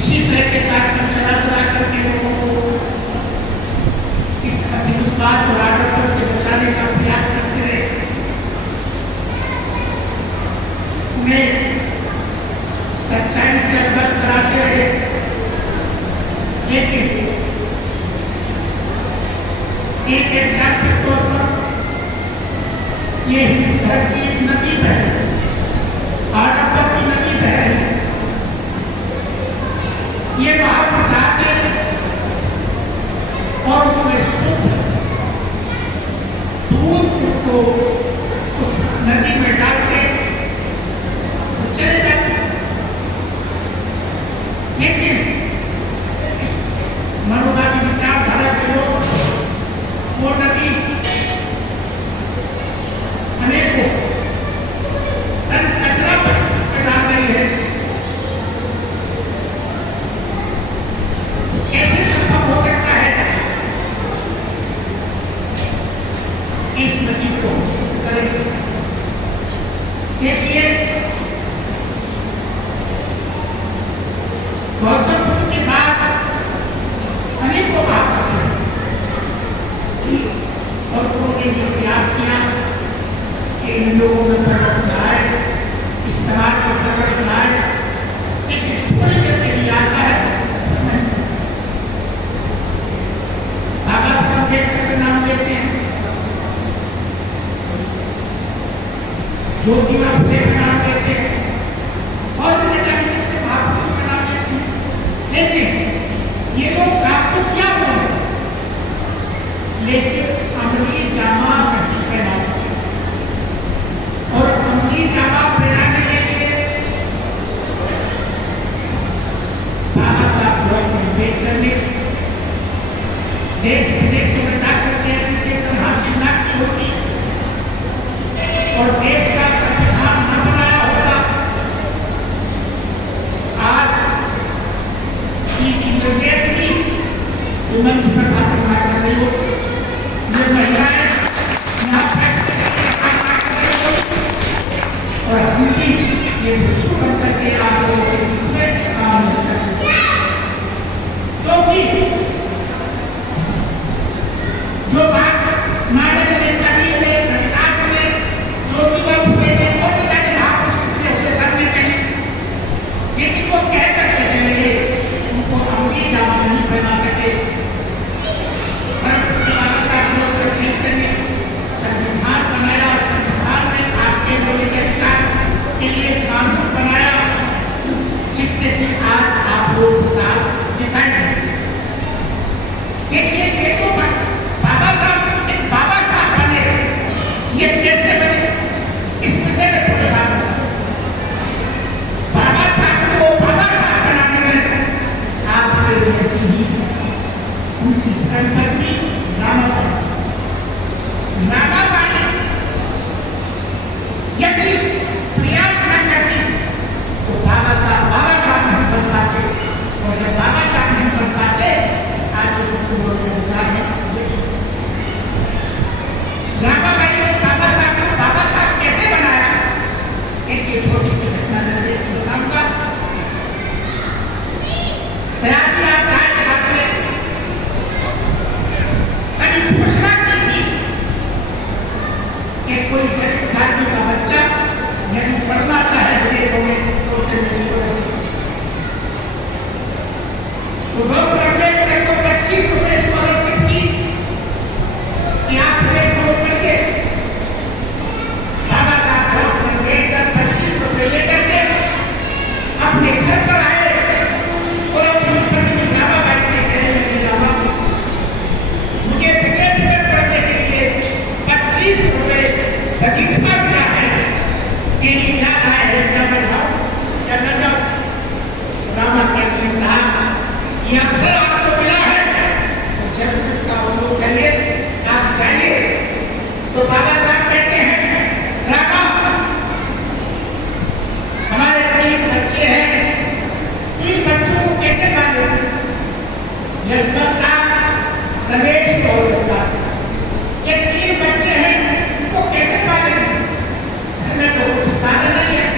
इसी तरह के कार्यक्रम चला चला करके लोगों को इस अंधविश्वास और आडंबर से बचाने का प्रयास करते रहे। उन्हें सच्चाई से अवगत कराते रहे, लेकिन एक एग्जाम के तौर पर ये घर की नदी बह रही, आडंबर की नदी बह रही, ये बाहर उठाते और उसमें शुद्ध दूध को उस नदी में डाल के चले जाते। लेकिन इस मनुवादी विचारधारा के लोग वो नदी अनेकों टन कचरा डाल रही है। कैसे संभव हो सकता है इस नदी को करें? देखिए, गौतम बुद्ध के बाद अनेकों बात और उन्होंने जो प्रयास किया कि इन लोगों में परिवर्तन आए, इस समाज में परिवर्तन आए, लेकिन थोड़ी देर के लिए आता है। बाबा साहब अम्बेडकर का नाम लेते हैं, ज्योतिबा फुले का नाम लेते हैं और महापुरुष का नाम लेते हैं, लेकिन ये लोग आपको क्या बोले? लेकिन अमली जामा पहना सके और अमली जामा पहनाने के लिए बाबा साहब अम्बेडकर ने देश विदेश से बचा करके एजुकेशन हासिल न की होती और देश का संविधान न बनाया होता, आज की देश की वुमेन्स पर भाषण ना कर रही हो, ये महिलाएं यहाँ और हमने ये विश्व बन करके आप लोगों के बीच में काम करते हैं, क्योंकि जो बात मानव नेताजी ने प्रकाश में ज्योतिबा फुले ने और जाने महापुरुष होते करने के लिए, लेकिन वो कह करके चले गए, उनको अमली जामा नहीं पहना सके। संविधान बनाया, संविधान में आपके लोगों के अधिकार के लिए कानून बनाया, जिससे कि आज आप लोग दिखाई देंगे। देखिए, ये तो बाबा साहब बने, ये कैसे बने इस विषय में थोड़ी बात। बाबा साहब को बाबा साहब बनाने में आपके जैसी ही उनकी धर्मपत्नी रामाबाई यदि प्रयास न करती तो बाबा साहब नहीं बन पाते, और जब बाबा साहब नहीं बन पाते आज रामाबाई ने बाबा साहब कैसे बनाया, एक छोटी सी घटना बताऊंगा। सयाजी आप कभी घोषणा की थी कि कोई जाति का बच्चा यदि पढ़ना चाहे विदेशों में तो उसे तो डॉक्टर अम्बेडकर को 25 रुपए स्कॉलरशिप की कि आप विदेशों में पढ़िए। बाबा साहब डॉक्टर अम्बेडकर 25 रुपए लेकर के अपने घर पर आए और अपनी पत्नी रामाबाई से कहने लगे, रामाबाई मुझे विदेश में पढ़ने के लिए 25 रुपए वजीफा मिला है, तेरी क्या राय है, क्या मैं जाऊं या न जाऊं? रामाबाई ने कहा, ये अवसर आपको मिला है, तो जब इसका अवलोकन करिए, आप जाइए। तो बाबा साहब कहते हैं, रामा हमारे 3 बच्चे हैं, 3 बच्चों को कैसे पाले? यशवंतराव, रमेश और लता, ये 3 बच्चे हैं, उनको कैसे पाले? हमें तो कुछ साधन नहीं है।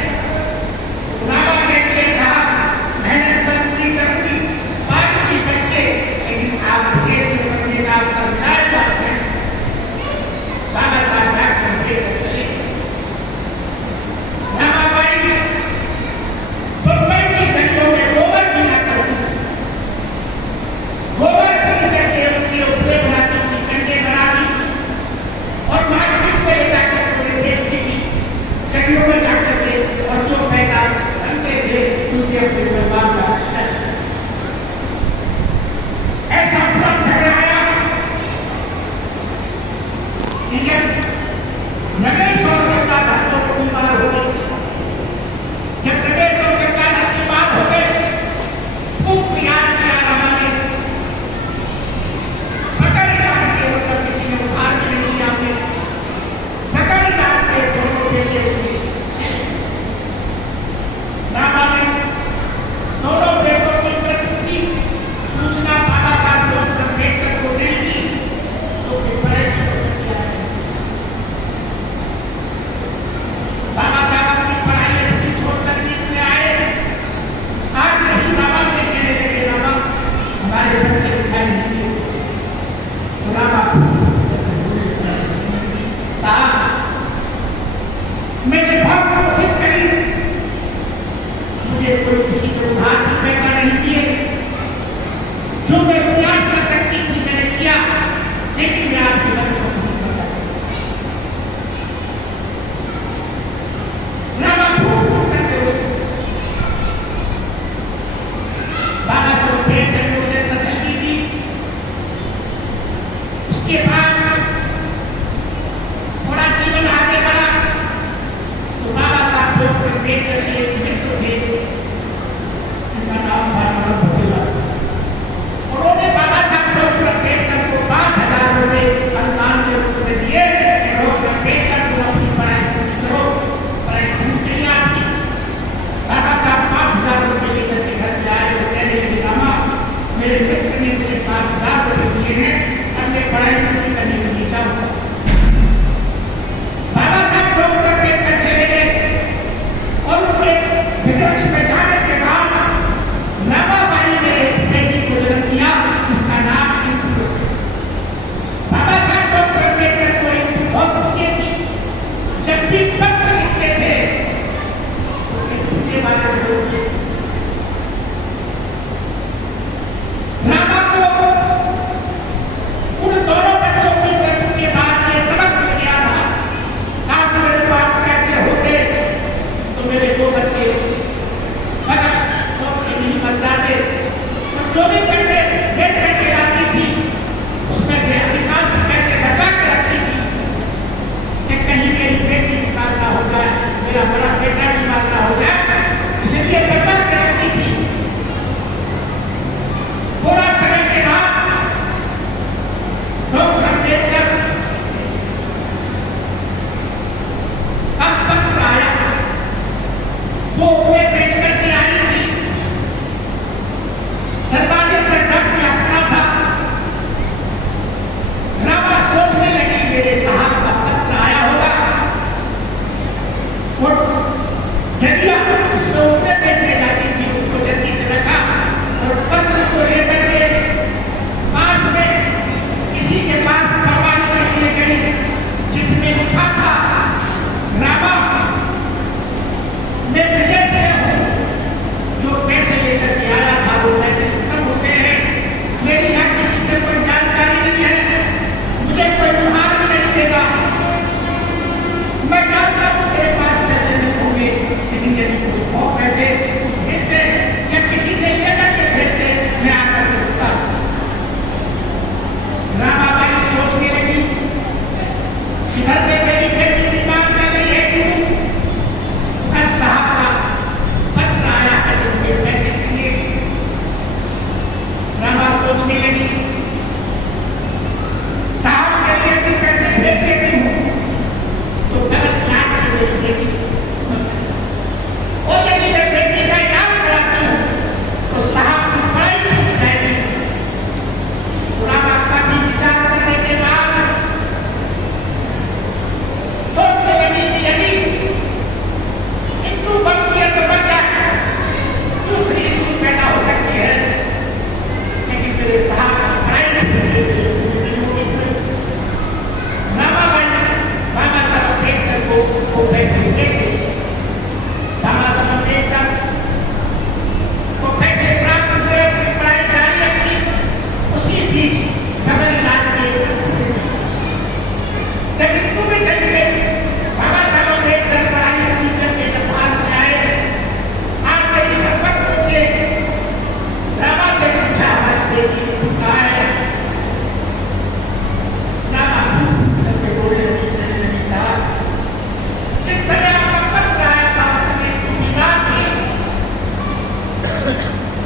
रामा ने कहा, मेहनत बंदी कर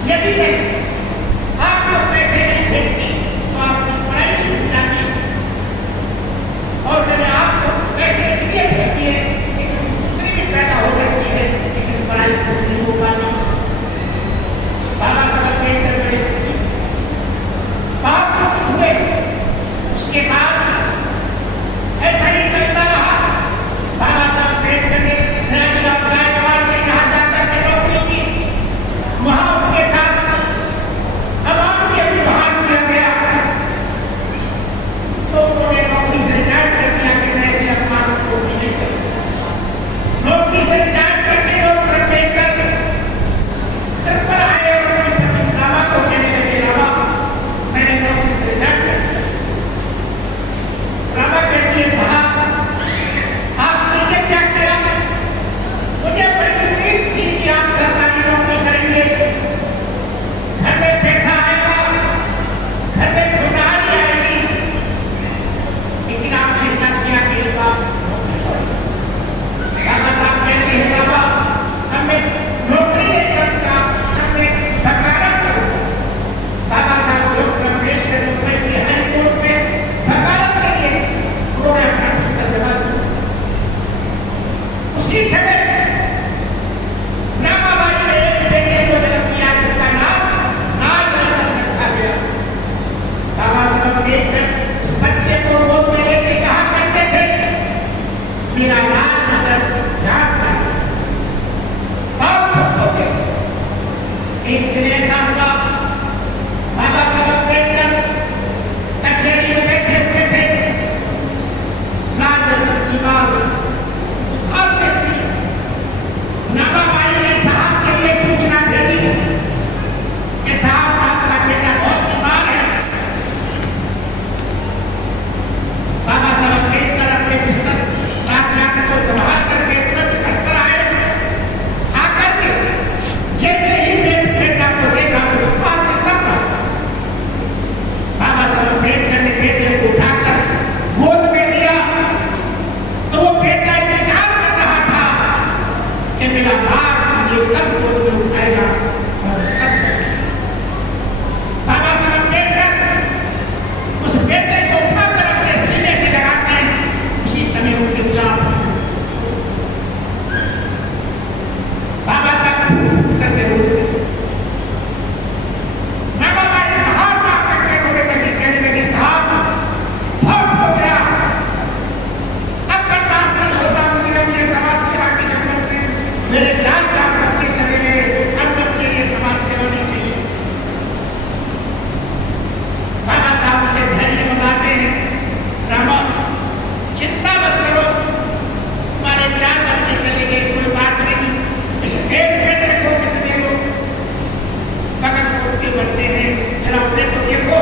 यदि नहीं आप लोग पैसे नहीं भेजती तो आपकी पढ़ाई छूट जाती और मैंने आपको पैसे इसलिए भेजी है कि पुत्री भी पैदा हो जाती है लेकिन पढ़ाई पूरी नहीं हो पाती। बाबा साहब अम्बेडकर बड़े बहुत खुश हुए। उसके बाद ऐसा ही चलता रहा। बाबा साहब अम्बेडकर ने सयाजीराव गायकवाड़ के यहाँ जाकर के नौकरी की। वहाँ उनके साथ अवाम के विभाग किया गया तो उन्होंने नौकरी से रिजाइन कर दिया कि मैं ऐसे अपमान को नहीं करूँ। नौकरी से रिजाइन करके डॉक्टर अम्बेडकर घर पर आए और उनकी पत्नी रामा को कहने लगे, रामा मैंने नौकरी से रिजाइन कर दिया। रामा कहती है, साहब आपने ये क्या किया? मुझे बड़ी उम्मीद थी कि आप सरकारी नौकरी करेंगे, घर में पैसा आएगा, घर में खुशहाली आएगी, लेकिन आपने क्या किया कि इस बार बाबा साहब कहते हैं, बाबा हमें नौकरी नहीं करता, हमें वकालत करो। बाबा साहब डॉक्टर अम्बेडकर मुंबई के हाई कोर्ट में वकालत के लिए उन्होंने अपना पुस्तक जमा दिया। उसी समय रामाबाई ने एक बेटे को जन्म दिया जिसका नाम नागरत्न रखा गया। बाबा साहब अम्बेडकर उस बच्चे को गोद में लेके कहा करते थे, मेरा राजनगर जाग है। बहुत खुश होते। एक दिन ऐसा हुआ, बाबा साहब अम्बेडकर कचहरी में बैठे हुए थे। नागरत्न की बात और चलती। नागाबाई ने साहब के लिए सूचना भेजी कि साहब आपका बेटा बहुत बीमार है। बाबा साहब अम्बेडकर अपने बिस्तर राजनाथ को संभाल करके तुरंत घर पर आए। आकर के जैसे ही बेटा को देखा तो बुखार से कब रहा। बाबा साहब अम्बेडकर ने बेटे को उठाकर गोद में लिया तो वो बेटा इंतजार कर रहा था कि मेरा बाप मुझे कब गोद में उठाएगा और कब तक। बाबा साहब अम्बेडकर उस बेटे को उठाकर अपने सीने से लगाते हैं। उसी समय उनके गुलाब बाबा साहब करके रोते। नागाबाई हाथ मार करके रोने लगी, कहने लगी, साहब बहुत हो गया, अब बर्दाश्त नहीं होता, मुझे समाज सेवा की जरूरत है। मेरे 4 बच्चे चले गए, अब मुझे ये समाज सेवा नहीं चाहिए। बाबा साहब उसे धैर्य बताते हैं, रामा चिंता मत करो, तुम्हारे 4 बच्चे चले गए, कोई बात नहीं। इस देश में देखो कितने लोग बगल कोट के बनते हैं, जरा अपने को देखो,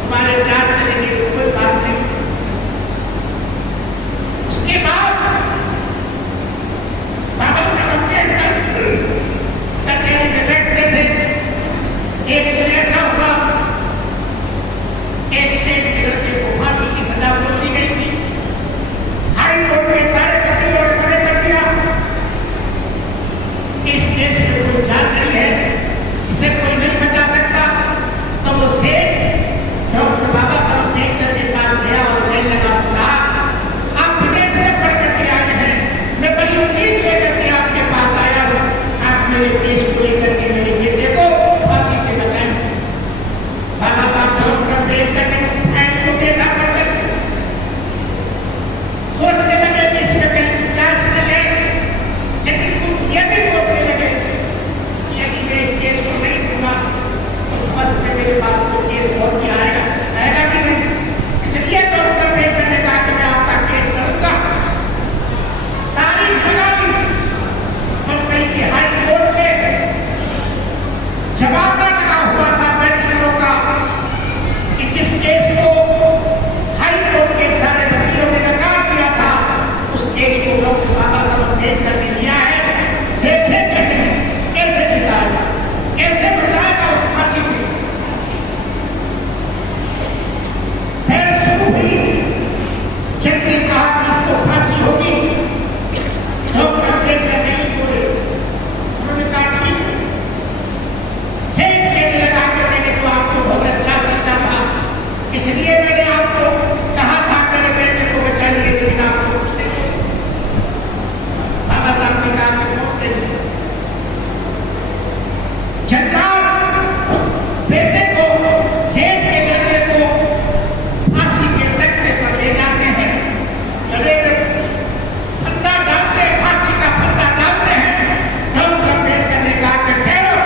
तुम्हारे 4 चले गए तो कोई बात नहीं। उसके बाद बाबा साहब अम्बेडकर कचहरी में बैठते थे। एक दिन ऐसा हुआ, एक सेठ के लड़के को फांसी की सजा बोली गई थी। हाई कोर्ट में सारे वकीलों ने मना कर दिया। इस केस में कोई जान नहीं है, इसे कोई नहीं बचा सकता। तो वो सेठ डॉक्टर बाबा साहब अम्बेडकर के पास गया और कहने लगा, साहब आप विदेश में पढ़ करके आए हैं, मैं बड़ी उम्मीद लेकर के आपके पास आया हूँ, आप मेरे केस को लेकर के मेरे बेटे को फांसी से बचाएं। बाबा साहब डॉक्टर अम्बेडकर ने फाइल को देखा पढ़ करके, सोचने लगे कि इसमें कहीं जांच न जाए, लेकिन तुम ये भी सोचने लगे कि यदि मैं इस केस को नहीं दूंगा तो बस में मेरे पास तो केस बहुत ही आएगा भी नहीं। इसलिए डॉक्टर अम्बेडकर ने कहा कि मैं आपका केस करूंगा। तारीख लगा दी मुंबई की हाई कोर्ट में। जमाना लगा हुआ था बैरिस्टरों का कि जिस केस को हाई कोर्ट के सारे वकीलों ने नकार दिया था, उस केस को डॉक्टर बाबा साहब अम्बेडकर ने लिया है। देखे कैसे जिताएगा, कैसे बचाएगा उस फांसी से। बहस शुरू हुई, जज ने कहा कि इसको फांसी होगी। डॉक्टर अम्बेडकर नहीं बोले, उन्होंने कहा ठीक है। इसलिए मैंने आपको कहा था मेरे बेटे को बचाइए, लेकिन आपको कुछ नहीं। बाबा साहब ने कहा कि मौके जनता बेटे को, सेठ के बेटे को फांसी के तख्ते पर ले जाते हैं, गले में फंदा डालते हैं, फांसी का फंदा डालते हैं, डॉक्टर अम्बेडकर ने कहा कि ठहरो,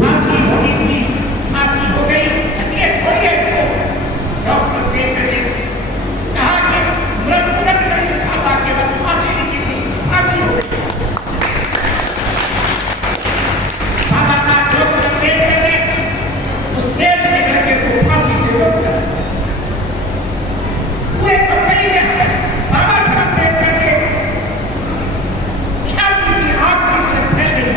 फांसी होनी थी, फांसी हो गई, हटिए छोड़िए इसको। डॉक्टर अम्बेडकर ने कहा कि मृत्यु नहीं लिखा था, केवल फांसी लिखी थी, फांसी हो गई। बाबा साहब डॉक्टर अम्बेडकर ने उस सेठ के लड़के को फांसी से रोका। पूरे बम्बई में बाबा साहब अम्बेडकर के ख्याति की आग की तरफ फैल गई।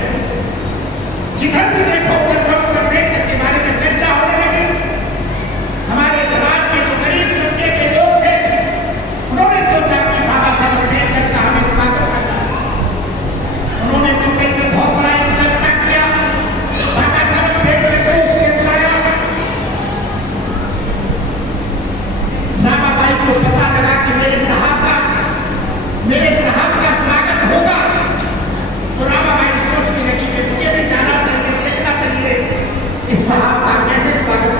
जिधर भी देखो उधर डॉक्टर अम्बेडकर के बारे में चर्चा होने लगी। हमारे समाज के जो गरीब तबके के लोग थे, उन्होंने सोचा कि बाबा साहब अम्बेडकर का हमें स्वागत करना है। उन्होंने मुंबई में बहुत बड़ा एक जलसा किया। बाबा साहब अम्बेडकर को उसके बुलाया। रामाबाई को पता लगा कि मेरे साहब का स्वागत होगा, तो रामाबाई सोचने लगी कि मुझे भी जाना चाहिए, देखना चाहिए इस साहब का कैसे स्वागत।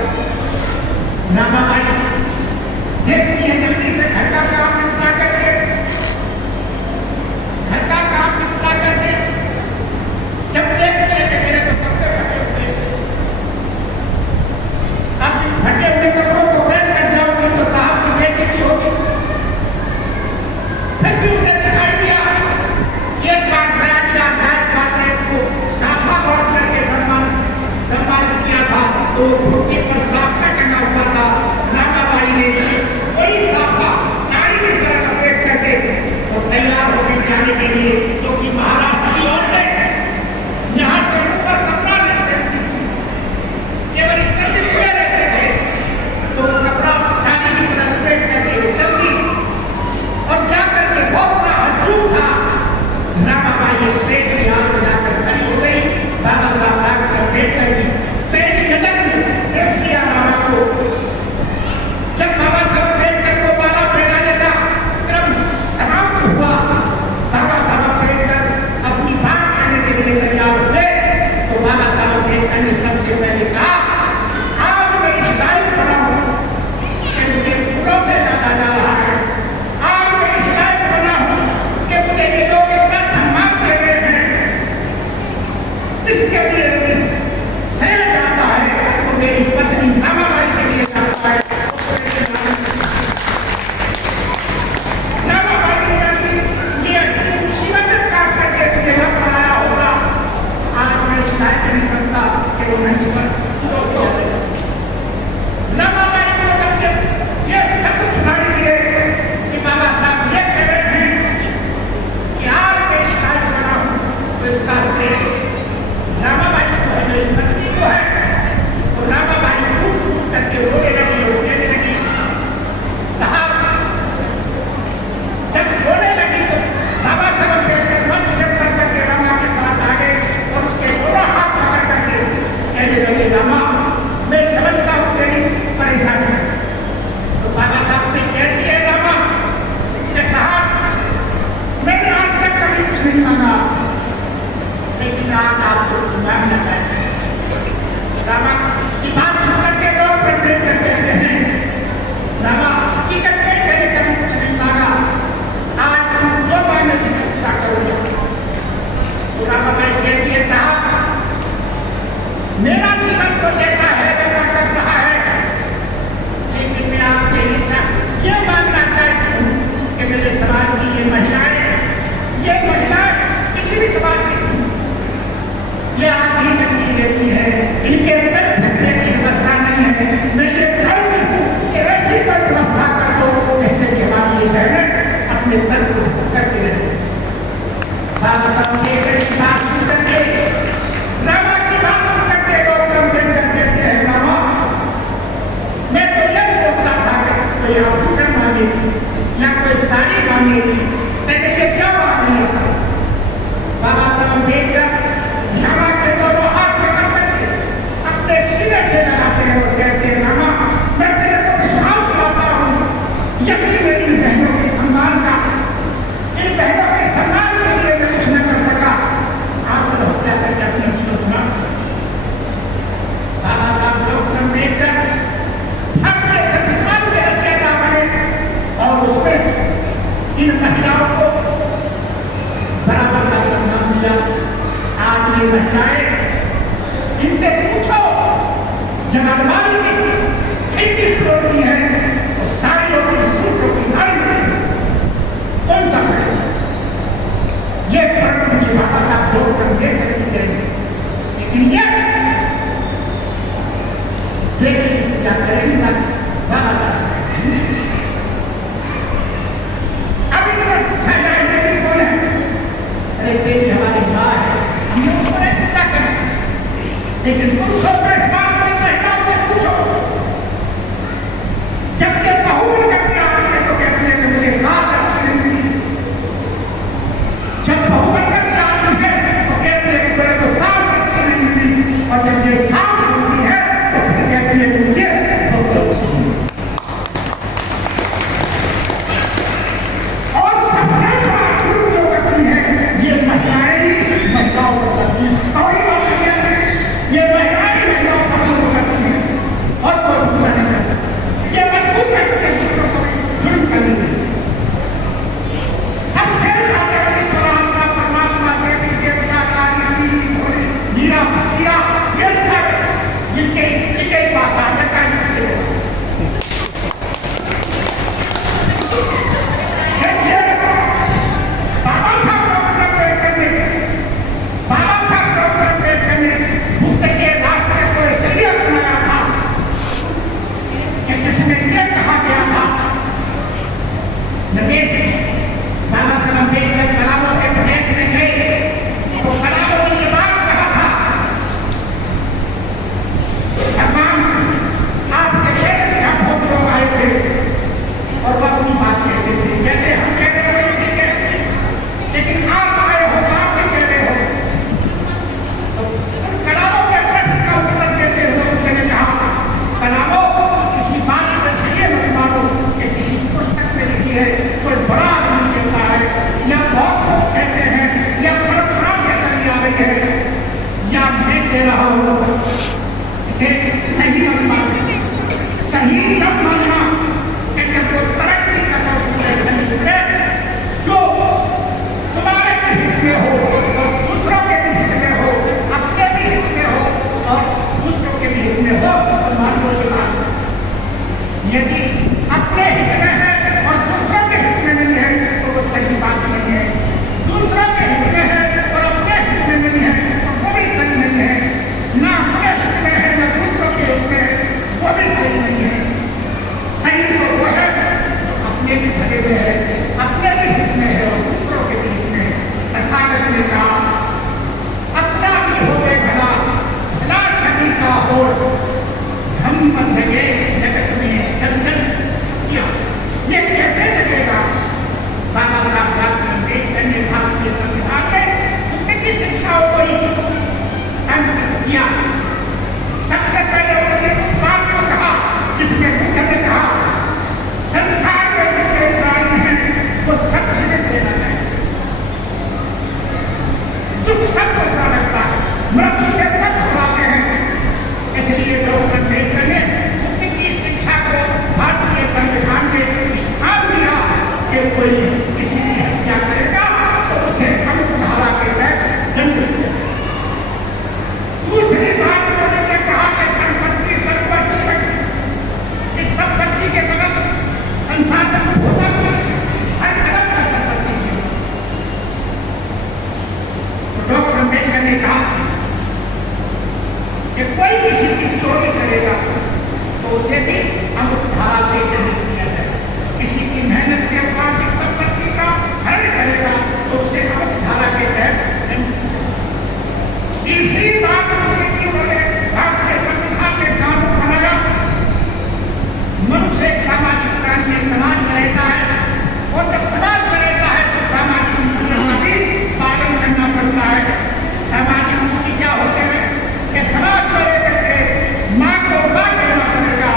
रामाबाई देखती है जल्दी से घर का काम निपटा करके, जब देखते हैं कि मेरे को कपड़े फटे हुए, अब फटे हुए कपड़ों को पहन कर जाऊंगी तो साहब की बेइज्जती होगी। फिर भी उसे दिखाई दिया एक बार सयाजीराव गायकवाड़ को साफा बांध करके सम्मानित किया था, तो धोती पर साफा टंगा हुआ था। रामाबाई ने वही साफा साड़ी की तरह लपेट करके और तैयार हो गई जाने के लिए, क्योंकि महाराज की औरतें यहाँ से ऊपर कपड़ा नहीं पहनती थी, केवल इस तरह से पूरे रहते थे, तो कपड़ा साड़ी की तरह लपेट करके वो चलती और जाकर के बहुत बड़ा हजूम था। रामाबाई एक पेट की आग में जाकर खड़ी हो गई। बाबा साहब डॉक्टर अम्बेडकर की पहली नजर में देख लिया बाबा को। जब बाबा साहब अम्बेडकर को माला पहनाने का क्रम समाप्त हुआ, बाबा साहब अम्बेडकर अपनी बात कहने के लिए तैयार हुए, तो बाबा साहब अम्बेडकर ने सबसे पहले कहा, आज मैं इस लायक बना हूं कि मुझे फूलों से डाला जा रहा है। आज मैं इस लायक बना हूं कि मुझे ये लोग इतना सम्मान दे रहे हैं। इसके लिए श्रेय जाता है तो मेरी पत्नी रामाबाई के लिए जाता है। रामाबाई ने ये मुसीबत काट करके मुझे न पढ़ाया होता, आज मैं शिकायत नहीं करता कि वो मंच पर फूलों से डालेगा। रामाबाई को जब ये शब्द सुनाई दिए कि बाबा साहब ये कह रहे हैं कि आज मैं शिकायत बना हूं, तो इसका श्रेय रामाबाई को है, मेरी पत्नी को है। और रामाबाई फूट फूट करके रोने लगी और कहने लगी, साहब जब रोने लगी तो बाबा साहब अम्बेडकर मंच से उतर करके रामा के पास आ गए और उसके दोनों हाथ पकड़ करके कहने लगे, रामा मैं समझता हूँ तेरी परेशानी। तो बाबा साहब से कहती है रामा कि साहब मैंने आज तक कभी कुछ नहीं मांगा, लेकिन आज आपको कुछ मांगना चाहिए। रामा की बात सुन करके डॉक्टर अम्बेडकर कहते हैं, रामा हकीकत में मैंने कभी कुछ नहीं मांगा, आज तुम जो मांगे पूरा करोगे। तो रामाबाई कहती है, साहब मेरा जीवन तो जैसा है वैसा कर रहा है, लेकिन मैं आपसे ये मानना चाहती हूँ कि मेरे समाज की ये महिलाएं किसी भी समाज की थी, ये आधी नकली रहती है, इनके अंदर ठंडे की व्यवस्था नहीं है। मैं ये चाहती हूँ कि ऐसी कोई व्यवस्था कर दो जिससे कि हमारी ये बहनें अपने तन को करके रहे। बाबा साहब की बात सुन करके, रामा की बात सुन करके डॉक्टर अम्बेडकर कहते हैं, रामा मैं तो ये सोचता था कि कोई आभूषण मांगेगी या कोई साड़ी मांगेगी, मैंने से क्या मांग लिया। बाबा साहब अम्बेडकर रामा के दोनों हाथ पकड़ करके अपने सीने से लगाते हैं और कहते हैं, इनसे पूछो जब अलमारी की खिड़की खोलती है तो सारे लोग सूत्रों की लाइन में कौन सा पड़े? ये प्रभु की बाबा का लोग कंधे करती करेंगे, लेकिन ये बेटी की पूजा करेगी ना बाबा का। अब इनसे पूछा जाए बेटी कौन है? अरे बेटी हमारी माँ है, हम उसको नहीं पूजा करें, लेकिन पुरुषों पर इस बात में महिलाओं से पूछो जब ये बहू बनकर के आती है तो कहती है कि मुझे सास अच्छी नहीं मिली। जब बहू बनकर के आती है तो कहती है कि मेरे को सास अच्छी नहीं मिली, और जब ये सास होती है तो फिर कहती है कि मुझे बहुत अच्छी मिली। और सबसे बड़ा जुर्म जो करती है ये महिलाओं को करती है। और ये बात सही है, ये महिलाओं को जुर्म करती है और कोई दूसरा नहीं करता। ये मजबूर करती है दूसरों को जुर्म करने में। सबसे ज्यादा ईश्वरात्मा परमात्मा देवी देवता काली भोली मीरा फकीरा ये सब इनके पास आ जाता है। बाबा साहब डॉक्टर अम्बेडकर ने बुद्ध के रास्ते को इसलिए अपनाया था कि जिसमें ये कहा गया था, नरेश बाबा साहब अम्बेडकर कलामों के प्रदेश में गए तो कलामों ने ये बात कहा था, भगवान आपसे यहाँ बहुत लोग आए थे और वो अपनी बात कहते थे, जैसे हम कह रहे हो ठीक है, लेकिन आप आए हो तो आप भी कह रहे हो। तो उन कलामों के प्रश्न का उत्तर देते हुए उन्होंने कहा, कलामों किसी बात को इसलिए मत मानो कि किसी पुस्तक में लिखी है, कोई बड़ा आदमी कहता है या बहुत लोग कहते हैं या परंपरा से चली आ रही है या मैं कह रहा हूँ, इसे सही मत मानो। सही जब मानना कि जब वो तरक्की का उतरे जो तुम्हारे भी हित में हो और दूसरों के भी हित में हो, अपने भी हित में हो और दूसरों के भी हित में हो, तो मान लो ये बात। यदि अपने हित में है और दूसरों के हित में नहीं है तो वो सही बात नहीं है। दूसरों के हित में है और अपने हित में नहीं है तो वो भी सही नहीं है। ना अपने हित में है ना दूसरों के हित में है, वो भी सही नहीं है। सही तो वो है जो अपने भी भले में है, अपने भी हित में है और दूसरों के भी हित में है। तथागत ने कहा, अपना भी हो गए भला, भला सभी का हो, हम जगे इस जगत में जन जन सुखिया। ये कैसे जगेगा? बाबा साहब डॉक्टर अम्बेडकर ने भारतीय संविधान में बुद्ध की शिक्षाओं को ही अंकित किया। सबसे पहले उन्होंने उस बात को कहा जिसमें बुद्ध ने कहा, संसार में जितने प्राणी हैं वो सब जीवित रहना चाहिए। दुख सब होता लगता है, मृत्यु से सब घबराते हैं। इसलिए डॉक्टर अम्बेडकर ने बुद्ध की शिक्षा को भारतीय संविधान में स्थान दिया कि कोई किसी की हत्या करेगा तो उसे अमुक धारा के तहत दंड दिया। दूसरी बात उन्होंने ये कहा कि संपत्ति सबको अच्छी लगती, इस संपत्ति के बगैर संसार में कुछ होता नहीं, हर कदम पर संपत्ति की। तो डॉक्टर अम्बेडकर ने कहा कि कोई किसी की चोरी करेगा तो उसे भी अमुक धारा से दंडित किया जाए। किसी की मेहनत से उपार्जित संपत्ति का हरण करेगा तो उसे अमुक धारा के तहत दंडित किया जाए। तीसरी बात उन्होंने भारतीय संविधान में कानून बनाया, मनुष्य एक सामाजिक प्राणी है, समाज में रहता है और जब समाज में रहता है तो सामाजिक नीतियों का भी पालन करना पड़ता है। सामाजिक नीति क्या होते हैं कि समाज में रहकर के माँ को माँ कहना पड़ेगा,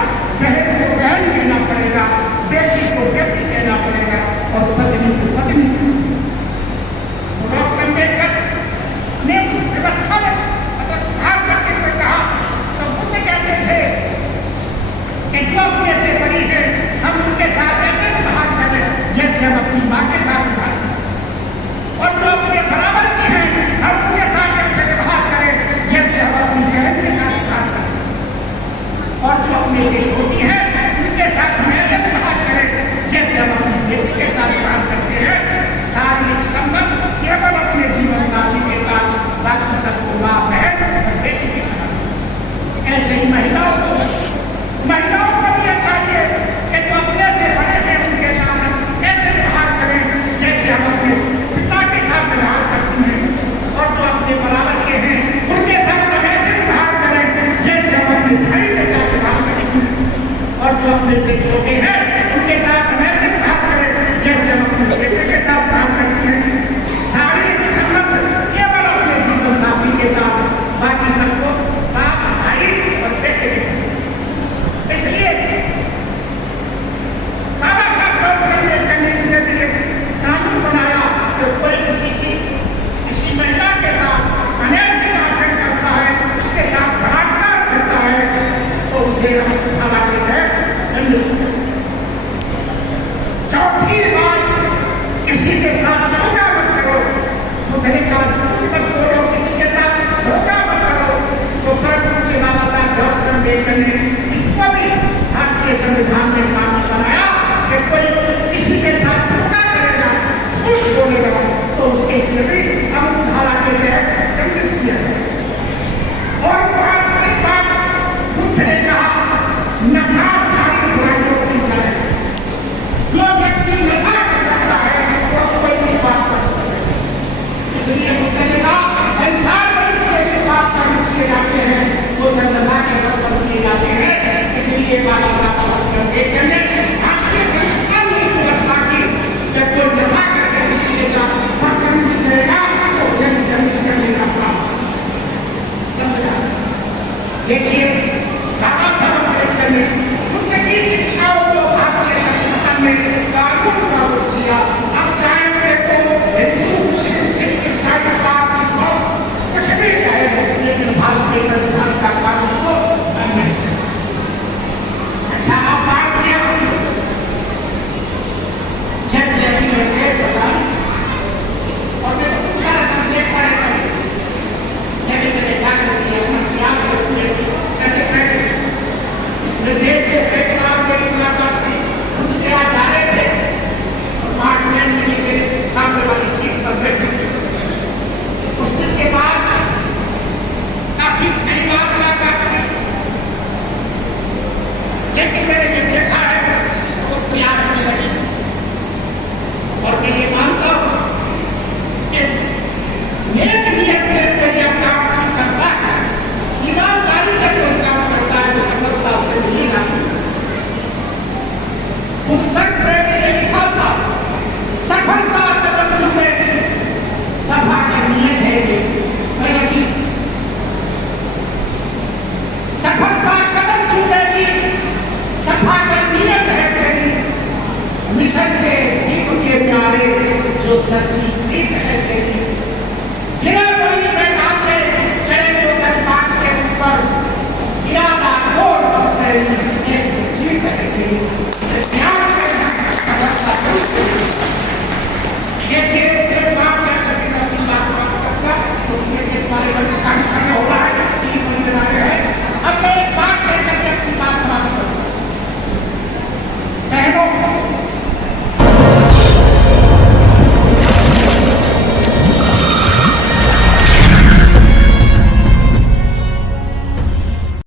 मेरे से छोटे हैं उनके साथ हम ऐसे बात करें जैसे हम अपने बेटे के साथ बात करते हैं। शारीरिक संबंध केवल अपने जीवन साथी के साथ, बाकी सबको बाप भाई और बेटे के साथ। इसलिए बाबा साहब डॉक्टर अम्बेडकर ने इसमें भी एक कानून बनाया कि कोई किसी महिला के साथ अनैतिक आचरण करता है, उसके साथ बलात्कार करता है तो उसे हालांकि है दंड। चौथी बात, किसी के साथ धोखा मत करो, मुद्दे का झूठ मत बोलो, किसी के साथ धोखा मत करो। तो परम पूज्य बाबा साहब डॉक्टर अम्बेडकर ने इसको भी भारतीय संविधान में कानून बनाया कि कोई किसी के साथ धोखा करेगा, झूठ बोलेगा तो उसके लिए भी हम धारा के तहत दंडित किया है। और पांचवी बात, बुद्ध ने कहा नशा सारी बुराइयों की जड़ है। जो व्यक्ति नशा करता है वो कोई भी बात करता है। इसलिए बुद्ध ने कहा संसार में कोई भी बात नहीं किए जाते हैं वो जब नशा के दर पर किए जाते हैं। इसलिए बाबा साहब डॉक्टर अम्बेडकर ने भारतीय संविधान में व्यवस्था की जब कोई नशा करके किसी के साथ बदतमीजी करेगा तो उसे दंडित करने का प्रावधान समझा। देखिए बाबा साहब अम्बेडकर ने बुद्ध की शिक्षाओं को भारतीय संविधान में कानून लागू किया। अब चाहे देखो हिंदू सिख ईसाई पारसी बौद्ध कुछ भी कहे, लेकिन भारतीय संविधान का कानून को मानना है। अच्छा आप बात किया जैसे अभी मैं बता और मैं सुनता रहता देख पा रहा हूँ जगह जगह जाकर के अपना प्रयास करते कैसे करें। निर्देश से बेकार मेरी मुलाकात थी, कुछ क्या जा रहे थे और पार्टनर के सामने वाली सीट पर बैठे थे। उस दिन के बाद काफी कई बार मुलाकात हुई, लेकिन मैंने ये देखा है वो प्रयास में लगे और मैं ये मानता हूँ कि नेक नियत से कोई यह काम नहीं करता है, ईमानदारी से कोई काम करता है तो सफलता उसे मिल ही जाती है। उत्सव प्रेमी ने लिखा था सफलता कदम चुमेगी, सफा की नियत है ये प्रगति। सफलता कदम चुमेगी, सफा की नियत है तेरी, मिशन से दीप के प्यारे जो सच्ची प्रीत है तेरी।